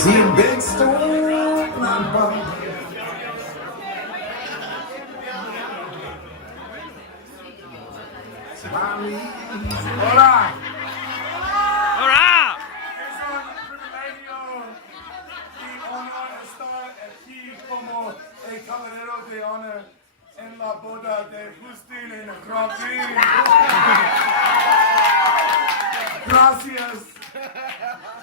See a big stone, my bum. Hola. Hola. Es un privilegio y honor estar aquí como el caballero de honor en la boda de Justin y Cropin. Gracias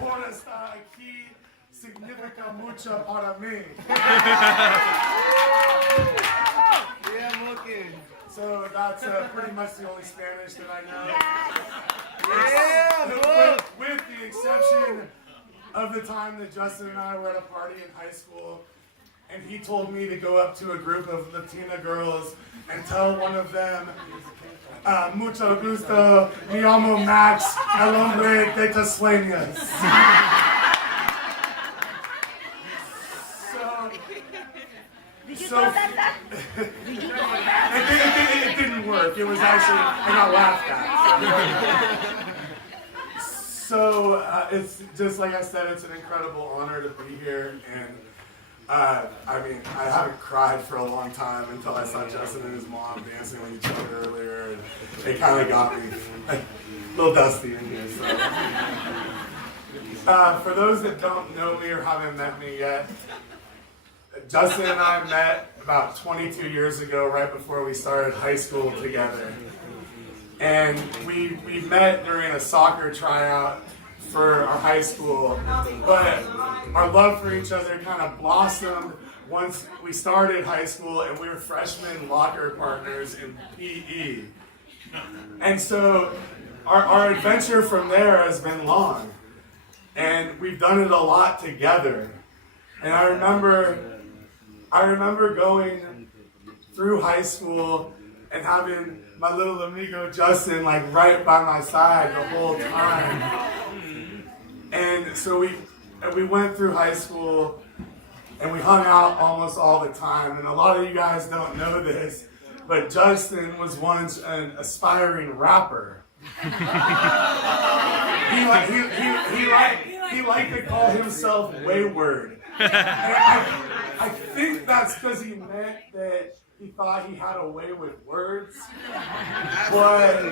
por estar aquí. Significa mucho para mí. So that's pretty much the only Spanish that I know. With the exception of the time that Justin and I were at a party in high school, and he told me to go up to a group of Latina girls and tell one of them, mucho gusto, me llamo Max, el hombre de tus sueños. It didn't work. It was actually, I got laughed at. So it's just like I said, it's an incredible honor to be here. And I mean, I haven't cried for a long time until I saw Justin and his mom dancing with each other earlier. And it kind of got me a little dusty in here. So. For those that don't know me or haven't met me yet, Justin and I met about 22 years ago, right before we started high school together. And we met during a soccer tryout for our high school, but our love for each other kind of blossomed once we started high school and we were freshman locker partners in PE. And so our adventure from there has been long, and we've done it a lot together. And I remember going through high school and having my little amigo Justin like right by my side the whole time. And so we went through high school and we hung out almost all the time. And a lot of you guys don't know this, but Justin was once an aspiring rapper. He liked to call himself Wayward. And I think that's because he meant that he thought he had a way with words. But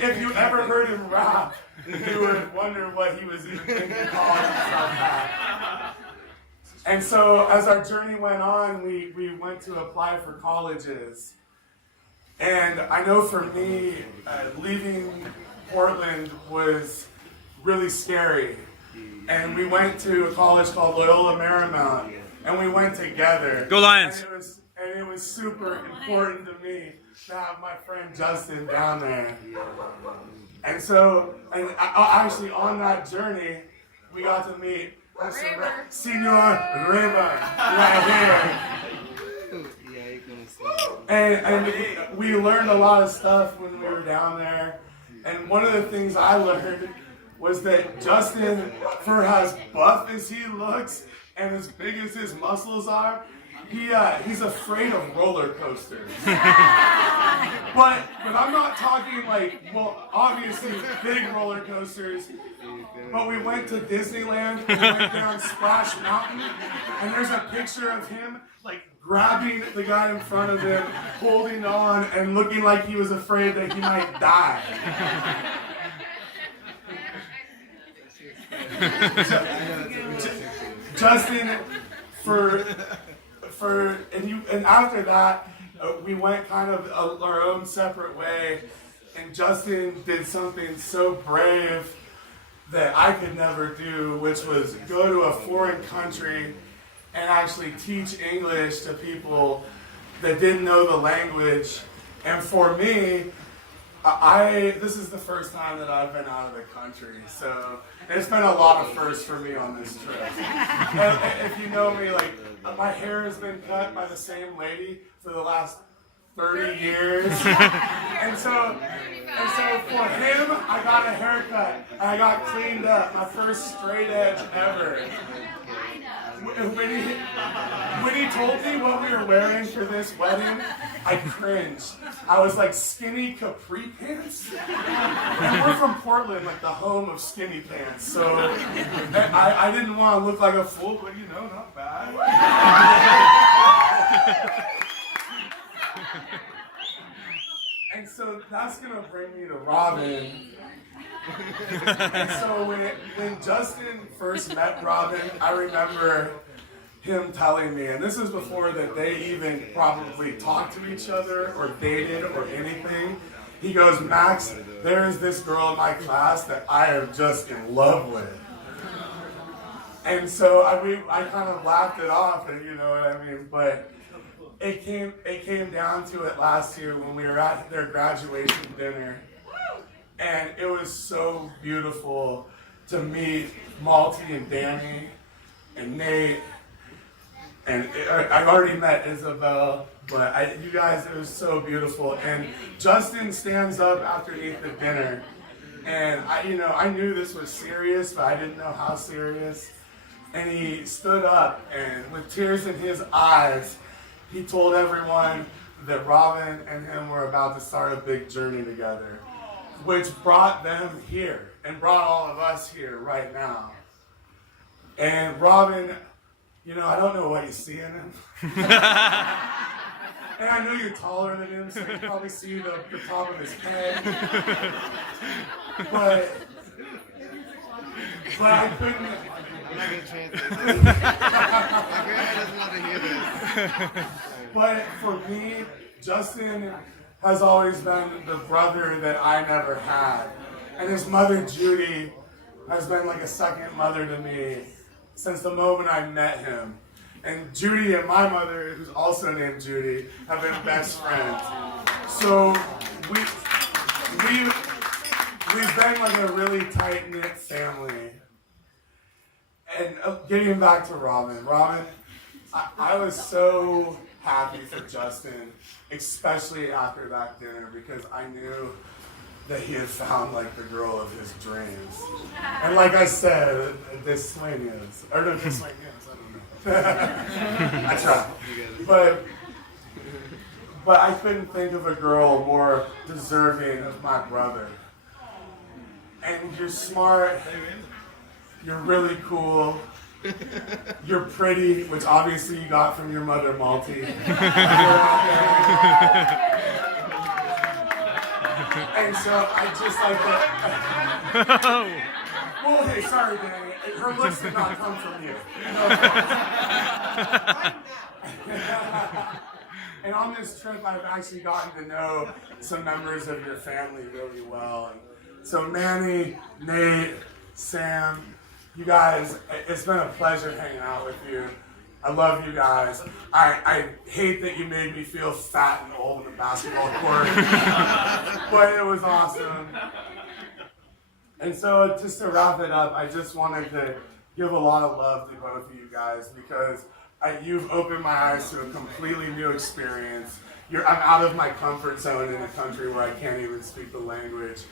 if you ever heard him rap, you would wonder what he was even thinking calling himself that. And so as our journey went on, we went to apply for colleges. And I know for me, leaving Portland was really scary. And we went to a college called Loyola Marymount, and we went together. Go Lions! And it was super important to me to have my friend Justin down there. And so, actually on that journey, we got to meet Senor River right here. And we learned a lot of stuff when we were down there. And one of the things I learned was that Justin, for as buff as he looks and as big as his muscles are, he's afraid of roller coasters. But I'm not talking like, well, obviously big roller coasters, but we went to Disneyland and we went down Splash Mountain, and there's a picture of him like grabbing the guy in front of him, holding on and looking like he was afraid that he might die. Justin, and after that, we went kind of our own separate way, and Justin did something so brave that I could never do, which was go to a foreign country and actually teach English to people that didn't know the language. And for me, this is the first time that I've been out of the country, so it's been a lot of firsts for me on this trip. And if you know me, like, my hair has been cut by the same lady for the last 30 years. And so for him, I got a haircut, and I got cleaned up, my first straight edge ever. when he told me what we were wearing for this wedding, I cringed. I was like, skinny capri pants? And we're from Portland, like the home of skinny pants. So I didn't want to look like a fool, but you know, not bad. And so that's gonna bring me to Robin. And so when Justin first met Robin, I remember him telling me, and this is before that they even probably talked to each other or dated or anything. He goes, Max, there is this girl in my class that I am just in love with. And so I kind of laughed it off, and you know what I mean, but it came down to it last year when we were at their graduation dinner. And it was so beautiful to meet Malty and Danny and Nate. And I've already met Isabel, but you guys, it was so beautiful. And Justin stands up after he ate the dinner. And I knew this was serious, but I didn't know how serious. And he stood up and with tears in his eyes, he told everyone that Robin and him were about to start a big journey together, which brought them here and brought all of us here right now. And Robin, I don't know what you see in him. And I know you're taller than him, so you probably see the top of his head. But I couldn't. I'm not going to translate this. My grandma doesn't want to hear this. But for me, Justin has always been the brother that I never had. And his mother, Judy, has been like a second mother to me since the moment I met him. And Judy and my mother, who's also named Judy, have been best friends. So we've been like a really tight-knit family. And getting back to Robin, I was so happy for Justin, especially after that dinner, because I knew that he had found like the girl of his dreams. And like I said, this swing is, or no, this swing is, I don't know. I tried. But I couldn't think of a girl more deserving of my brother. And you're smart, you're really cool, you're pretty, which obviously you got from your mother, Malty. And so I just like that. Well, hey, sorry, Danny. Her looks did not come from you. And on this trip, I've actually gotten to know some members of your family really well. And so Manny, Nate, Sam, you guys, it's been a pleasure hanging out with you. I love you guys. I hate that you made me feel fat and old in the basketball court, but it was awesome. And so just to wrap it up, I just wanted to give a lot of love to both of you guys because you've opened my eyes to a completely new experience. I'm out of my comfort zone in a country where I can't even speak the language,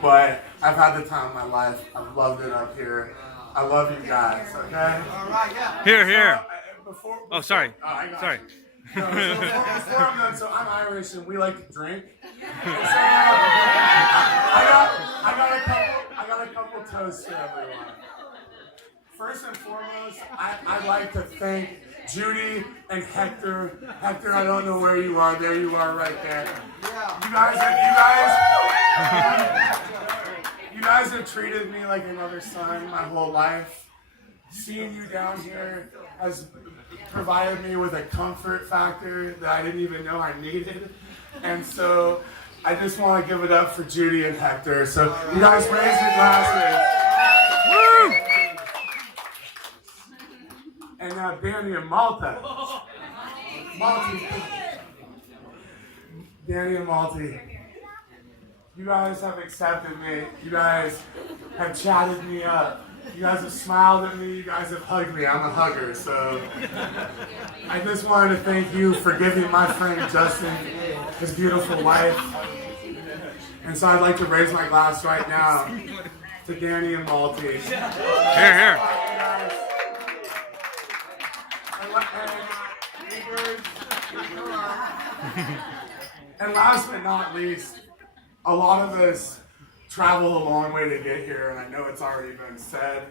but I've had the time of my life. I've loved it up here. I love you guys, okay? All right, yeah. Here. Before, Oh, sorry. I got Sorry. you. No, so before I'm done, so I'm Irish and we like to drink. And so I got a couple toasts for everyone. First and foremost, I'd like to thank Judy and Hector. Hector, I don't know where you are. There you are, right there. You guys have treated me like another son my whole life. Seeing you down here has provided me with a comfort factor that I didn't even know I needed. And so I just want to give it up for Judy and Hector. So you guys raise your glasses. Woo! And now Danny and Malta. Danny and Malty. You guys have accepted me. You guys have chatted me up. You guys have smiled at me. You guys have hugged me. I'm a hugger, so I just wanted to thank you for giving my friend Justin his beautiful wife. And so I'd like to raise my glass right now to Danny and Malty. Here. And last but not least, a lot of us travel a long way to get here, and I know it's already been said.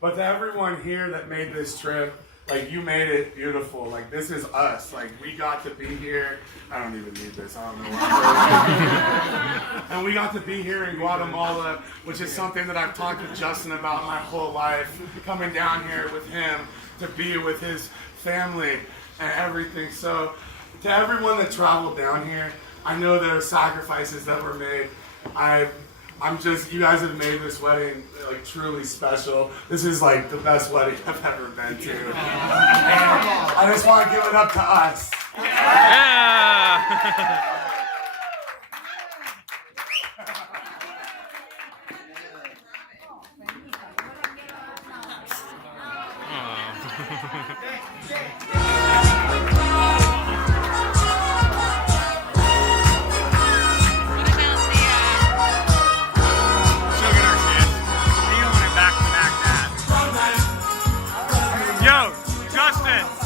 But to everyone here that made this trip, like, you made it beautiful. Like, this is us. Like, we got to be here. I don't even need this. I don't know why. And we got to be here in Guatemala, which is something that I've talked to Justin about my whole life. Coming down here with him to be with his family and everything. So, to everyone that traveled down here, I know there are sacrifices that were made. You guys have made this wedding like truly special. This is like the best wedding I've ever been to. And I just want to give it up to us. Yeah. Yo, Justin.